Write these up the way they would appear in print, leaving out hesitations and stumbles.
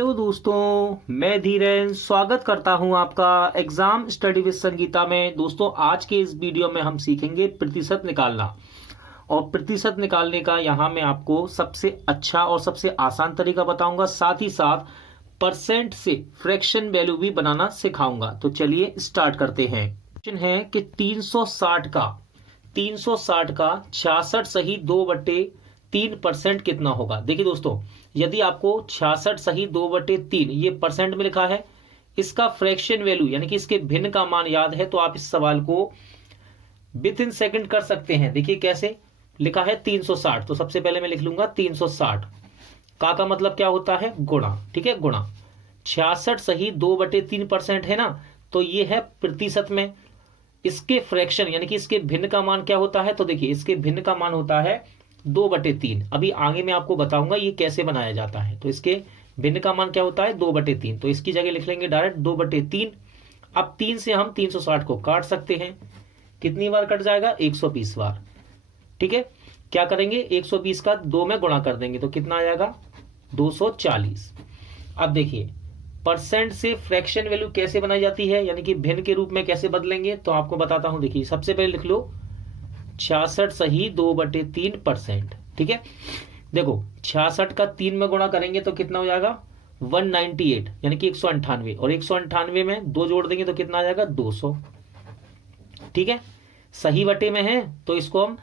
Hello दोस्तों, मैं धीरेन स्वागत करता हूं आपका एग्जाम स्टडी विद संगीता में। दोस्तों, आज के इस वीडियो में हम सीखेंगे प्रतिशत निकालना। और प्रतिशत निकालने का यहां मैं आपको सबसे अच्छा और सबसे आसान तरीका बताऊंगा, साथ ही साथ परसेंट से फ्रैक्शन वैल्यू भी बनाना सिखाऊंगा। तो चलिए स्टार्ट करते हैं। क्वेश्चन है कि 360 का 66 सही 2/3% कितना होगा। देखिए दोस्तों, यदि आपको 66 सही 2/3 ये परसेंट में लिखा है, इसका फ्रैक्शन वैल्यू यानी कि इसके भिन्न का मान याद है, तो आप इस सवाल को विद इन सेकंड कर सकते हैं। देखिए कैसे लिखा है 360, तो सबसे पहले मैं लिख लूंगा 360 का मतलब क्या होता है, गुणा। ठीक है, गुणा 66 सही 2/3% है ना, तो ये है प्रतिशत में। इसके फ्रैक्शन यानी कि इसके भिन्न का मान क्या होता है, तो देखिए इसके भिन्न का मान होता है 2/3। अभी आगे मैं आपको बताऊंगा ये कैसे बनाया जाता है। तो इसके भिन्न का मान क्या होता है 2/3, तो इसकी जगह लिख लेंगे डायरेक्ट 2/3। अब 3 से हम 360 को काट सकते हैं। कितनी बार कट जाएगा, 120 बार। ठीक है, क्या करेंगे 120 का 2 में गुणा कर देंगे, तो कितना आ जाएगा 240। अब देखिए परसेंट से फ्रैक्शन वैल्यू कैसे बनाई जाती है, यानी कि भिन्न के रूप में कैसे बदलेंगे, तो आपको बताता हूं। देखिए सबसे पहले लिख लो 66 सही 2/3%। ठीक है, देखो 66 का 3 में गुणा करेंगे तो कितना हो जाएगा 198 यानी कि 198, और 198 में 2 जोड़ देंगे तो कितना आ जाएगा 200। ठीक है, सही बटे में है तो इसको हम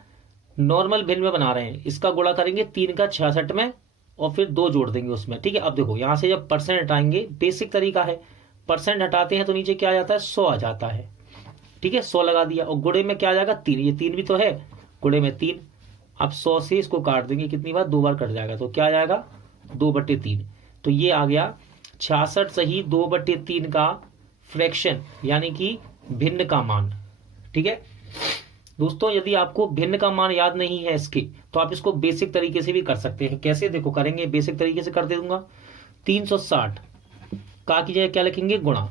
नॉर्मल भिन्न में बना रहे हैं। इसका गुणा करेंगे 3 का 66 में और फिर 2 जोड़ देंगे उसमें। ठीक है, अब देखो यहां से जब परसेंट हटाएंगे, बेसिक तरीका है, परसेंट हटाते हैं तो नीचे क्या आ जाता है 100 आ जाता है। ठीक है, 100 लगा दिया, और गुणे में क्या आ जाएगा 3, ये 3 भी तो है, गुणे में 3। अब 100 से इसको काट देंगे, कितनी बार 2 बार कट जाएगा, तो क्या आ जाएगा 2/3। तो ये आ गया 66 सही 2/3 का फ्रैक्शन यानी कि भिन्न का मान। ठीक है दोस्तों, यदि आपको भिन्न का मान याद नहीं है इसके, तो आप इसको बेसिक तरीके से भी कर सकते हैं। कैसे, देखो करेंगे बेसिक तरीके से कर दे दूंगा। 360 का की जगह क्या लिखेंगे, गुणा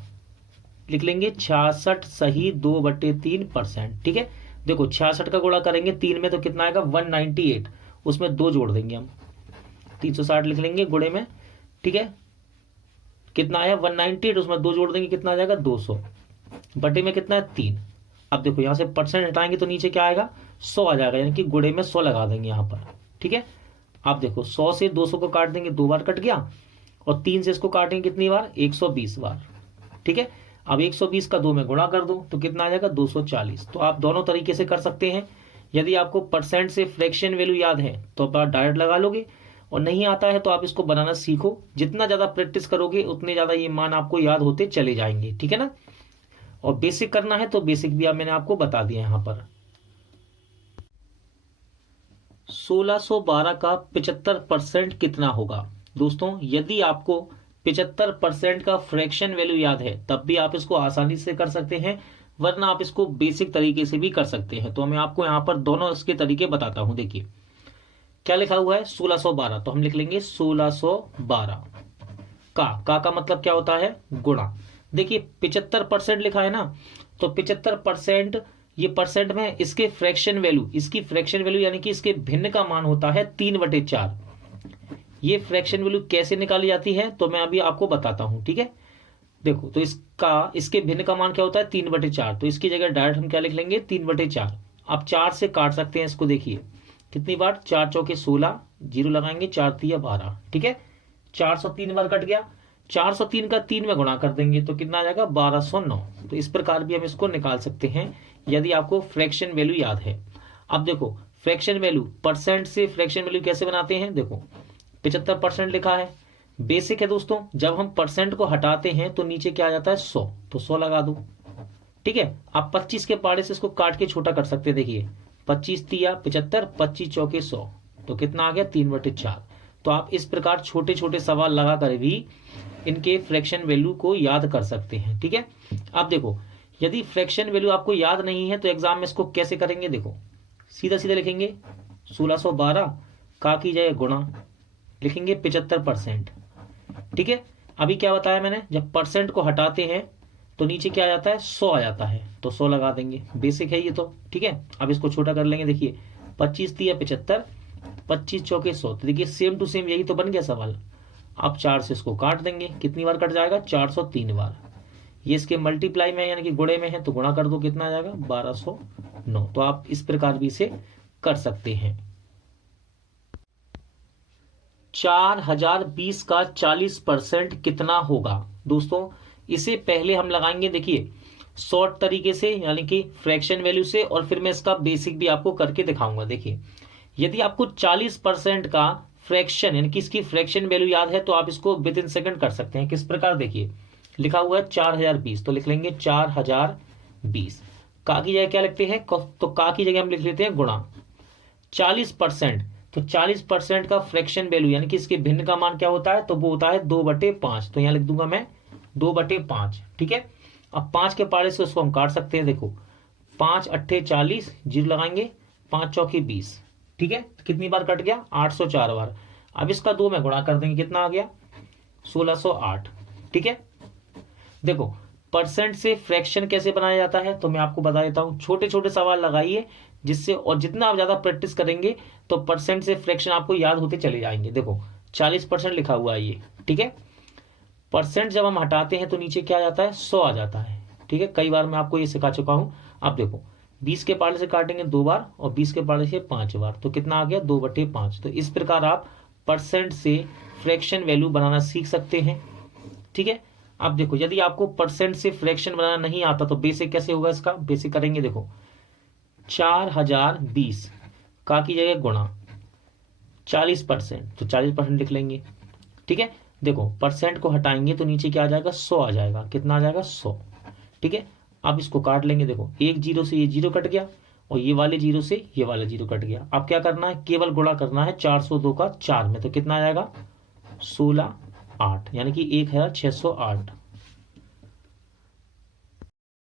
लिख लेंगे 66 सही 2/3%। ठीक है, देखो 66 का गुणा करेंगे 3 में तो कितना आएगा 198, उसमें 2 जोड़ देंगे हम, 360 लिख लेंगे गुणे में। ठीक है, कितना आया 198, उसमें 2 जोड़ देंगे, कितना आ जाएगा 200, बटे में कितना है 3। अब देखो यहां से परसेंट हटाएंगे तो नीचे क्या आएगा 100 आ जाएगा, यानी कि गुणे में 100 लगा देंगे यहां पर। ठीक है, आप देखो 100 से 200 को काट देंगे, 2 बार कट गया, और 3 से इसको काटेंगे कितनी बार 120 बार। ठीक है, अब 120 का 2 में गुणा कर दो तो कितना आ जाएगा 240। तो आप दोनों तरीके से कर सकते हैं। यदि आपको परसेंट से फ्रैक्शन वैल्यू याद है तो आप डायरेक्ट लगा लोगे, और नहीं आता है तो आप इसको बनाना सीखो। जितना ज्यादा प्रैक्टिस करोगे उतने ज्यादा ये मान आपको याद होते चले जाएंगे। ठीक है ना, और बेसिक करना है तो बेसिक भी मैंने आपको बता दिया यहां पर। 1612 का 75% कितना होगा। दोस्तों, यदि आपको 75% का फ्रैक्शन वैल्यू याद है तब भी आप इसको आसानी से कर सकते हैं, वरना आप इसको बेसिक तरीके से भी कर सकते हैं। तो मैं आपको यहां पर दोनों इसके तरीके बताता हूं। देखिए क्या लिखा हुआ है 1612, तो हम लिख लेंगे 1612 का मतलब क्या होता है, गुणा। देखिए 75% लिखा है ना, तो 75% ये परसेंट में इसके फ्रैक्शन वैल्यू, इसकी फ्रैक्शन वैल्यू यानी कि इसके भिन्न का मान होता है 3/4। ये फ्रैक्शन वैल्यू कैसे निकाली जाती है तो मैं अभी आपको बताता हूं। ठीक है, देखो तो इसके भिन्न का मान क्या होता है 3/4, तो इसकी जगह डायरेक्ट हम क्या लिख लेंगे 3/4। आप 4 से काट सकते हैं इसको, देखिए कितनी बार 4 चौके 16, जीरो लगाएंगे 4 तिया 12। ठीक है, 403 बार कट गया, 403 का 3 में गुणा कर देंगे तो कितना आ जाएगा 1209। तो इस प्रकार भी हम इसको निकाल सकते हैं यदि आपको फ्रैक्शन वैल्यू याद है। अब देखो फ्रैक्शन वैल्यू, परसेंट से फ्रैक्शन वैल्यू कैसे बनाते हैं, देखो 75% लिखा है, बेसिक है दोस्तों। जब हम परसेंट को हटाते हैं तो नीचे क्या आ जाता है 100, तो 100 लगा दो। ठीक है, आप 25 के पाड़े से इसको काट के छोटा कर सकते हैं। देखिए 25 तिया 75, 25 चौके 100, तो कितना आ गया 3/4। तो आप इस प्रकार छोटे छोटे सवाल लगा कर भी इनके फ्रैक्शन वैल्यू को याद कर सकते हैं। ठीक है, अब देखो यदि फ्रैक्शन वैल्यू आपको याद नहीं है तो एग्जाम में इसको कैसे करेंगे, देखो सीधा सीधा लिखेंगे 1612 का की जाए गुणा, लिखेंगे 75%। ठीक है, अभी क्या बताया मैंने, जब परसेंट को हटाते हैं तो नीचे क्या आ जाता है 100 आ जाता है, तो 100 लगा देंगे, बेसिक है ये तो। ठीक है, अब इसको छोटा कर लेंगे, देखिए 25 तिया 75, 25 चौके 100, तो देखिए सेम टू सेम यही तो बन गया सवाल। अब 4 से इसको काट देंगे, कितनी बार कट जाएगा, 403 बार। ये इसके मल्टीप्लाई में यानी कि गुणे में है तो गुणा कर दो, कितना आ जाएगा, 1209। तो आप इस प्रकार भी इसे कर सकते हैं। 4020 का 40% कितना होगा दोस्तों, इसे पहले हम लगाएंगे देखिए शॉर्ट तरीके से यानी कि फ्रैक्शन वैल्यू से, और फिर मैं इसका बेसिक भी आपको करके दिखाऊंगा। देखिए यदि आपको 40% का फ्रैक्शन यानी कि इसकी फ्रैक्शन वैल्यू याद है तो आप इसको विद इन सेकंड कर सकते हैं। किस प्रकार, देखिए लिखा हुआ है 4020, तो लिख लेंगे 4020। का की जगह क्या लिखते हैं, तो का की जगह हम लिख लेते हैं गुणा 40%। तो 40% का फ्रैक्शन वैल्यू यानी कि इसके भिन्न का मान क्या होता है, तो वो होता है 2/5। तो यहाँ लिख दूंगा मैं 2/5, ठीक है। अब 5 के पारे से उसको हम काट सकते हैं। देखो 5 अट्ठे 40, जीरो लगाएंगे, 5 चौकी 20, ठीक है। तो कितनी बार कट गया, 804 बार। अब इसका 2 में गुणा कर देंगे, कितना आ गया, 1608, ठीक है। देखो परसेंट से फ्रैक्शन कैसे बनाया जाता है तो मैं आपको बता देता हूं। छोटे छोटे सवाल लगाइए जिससे, और जितना आप ज्यादा प्रैक्टिस करेंगे तो परसेंट से फ्रैक्शन आपको याद होते चले जाएंगे। देखो 40% लिखा हुआ है ये, ठीक है। परसेंट जब हम हटाते हैं तो नीचे क्या आ जाता है, 100 आ जाता है, ठीक है। कई बार मैं आपको ये सिखा चुका हूं। अब देखो 20 के पाले से काटेंगे 2 बार और 20 के पाले से 5 बार, तो कितना आ गया, 2/5। तो इस प्रकार आप परसेंट से फ्रैक्शन वैल्यू बनाना सीख सकते हैं, ठीक है। अब देखो यदि आपको परसेंट से फ्रैक्शन बनाना नहीं आता तो बेसिक कैसे होगा, इसका बेसिक करेंगे। देखो 4020 का की जगह गुणा 40%, तो 40% लिख लेंगे, ठीक है। देखो परसेंट को हटाएंगे तो नीचे क्या आ जाएगा, 100 आ जाएगा, कितना आ जाएगा, 100, ठीक है। अब इसको काट लेंगे। देखो एक जीरो से ये जीरो कट गया और ये वाले जीरो से ये वाला जीरो कट गया। अब क्या करना है, केवल गुणा करना है 402 का 4 में, तो कितना आ जाएगा, 16 8, यानी कि 1608।